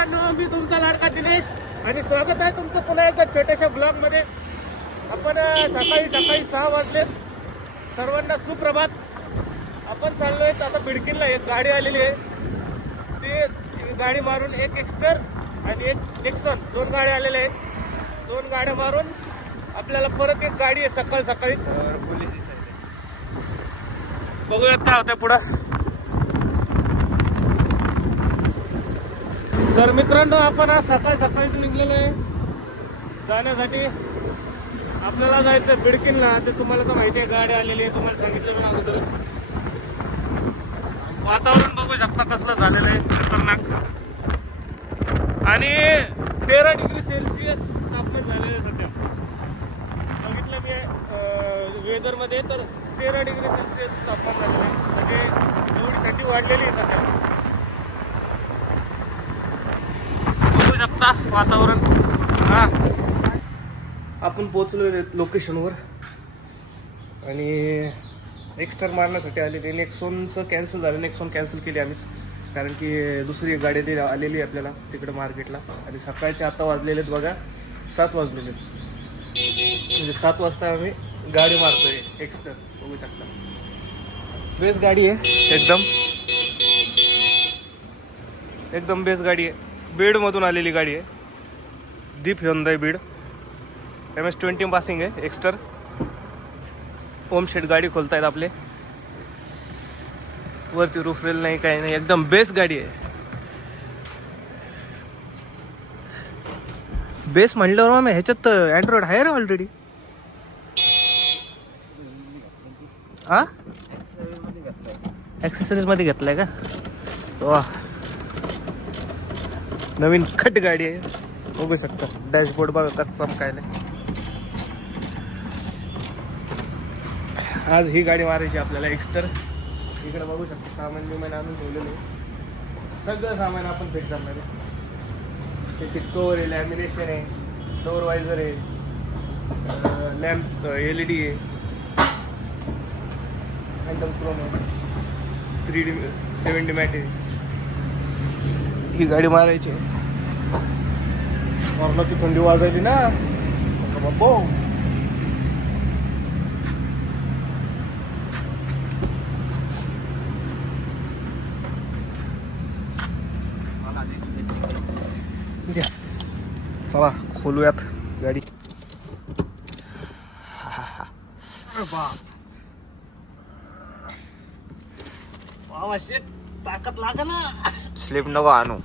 मित्रांनो, मी तुमचा लाडका दिनेश आणि स्वागत आहे तुमचं पुन्हा एकदा छोट्याशा ब्लॉगमध्ये. आपण सकाळी 6 वाजले. सर्वांना सुप्रभात. आपण चाललोय आता बिडकीनला. एक गाडी आलेली आहे, ती गाडी मारून एक एक्स्टर आणि एक नेक्सन, 2 गाड्या आलेल्या आहेत. 2 गाड्या मारून आपल्याला परत एक गाडी आहे सकाळीच. बघूयात काय होतंय पुढं. तर मित्रांनो, आपण आज सकाळीच निघलेलो आहे जाण्यासाठी. आपल्याला जायचं बिडकीनला. ते तुम्हाला तर माहिती आहे, गाडी आलेली आहे, तुम्हाला सांगितलं मी अगोदरच. वातावरण बघू शकता कसलं झालेलं आहे, खतरनाक. आणि 13 डिग्री सेल्सिअस तापमान झालेलं आहे सध्या. बघितलं मी वेदरमध्ये, तर 13 डिग्री सेल्सिअस तापमान झालेलं आहे. म्हणजे एवढी थंडी वाढलेली आहे सध्या. बघू शकता वातावरण. हा, आपण पोचलो लोकेशनवर आणि एक्स्टर मारण्यासाठी आलेली. नेक्सॉनचं कॅन्सल झालं, नेक्सॉन कॅन्सल केली आम्हीच, कारण की दुसरी एक गाडी आलेली आहे आपल्याला तिकडे मार्केटला. आणि सकाळचे आता वाजलेलेत बघा 7 वाजलेलेत. म्हणजे 7 वाजता आम्ही गाडी मारतोय एक्स्टर. बघू शकता बेस्ट गाडी आहे, एकदम बेस्ट गाडी आहे. बीडमधून आलेली गाडी आहे, दीप Hyundai बीड. MS-20 पासिंग आहे एक्स्टर. ओम शेड गाडी खोलतायत आपले. वरती रूफ रेल नाही, काही नाही, एकदम बेस्ट गाडी आहे. बेस्ट म्हणल्यावर मग ह्याच्यात अँड्रॉइड आहे रे ऑलरेडी. हा, ॲक्सेसरीज मध्ये घेतलाय का? वा, नवीन खट गाडी आहे. बघू शकता डॅशबोर्ड बघा कसं चमकायला. आज ही गाडी मारायची आपल्याला एक्स्टर. इकडे बघू शकता सामान बिमान आणून ठेवलेलं आहे. सगळं सामान आपण फिट करणार आहे. ते सिटकोवर आहे, लॅमिनेशन आहे, डोअर वायझर आहे, लॅम्प LED आहे, हँडल क्रोम आहे, 3D 7D मॅट आहे. ही गाडी मारायची आहे. नॉर्मलची थंडी वाजायली ना बाबो. चला खोलूयात गाडी. ताकद लागा ना. स्लिप नको आणू.